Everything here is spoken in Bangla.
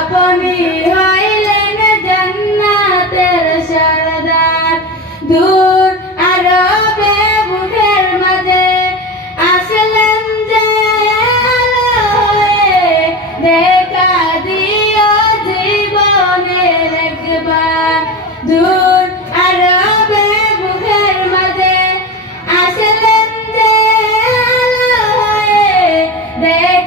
আপনি হইলেন জান্নাতের সরদার। দূর আরবে বুকের মাঝে আসলেন যে আলো হয়ে, দেখা দিও জীবনের একবার। দূর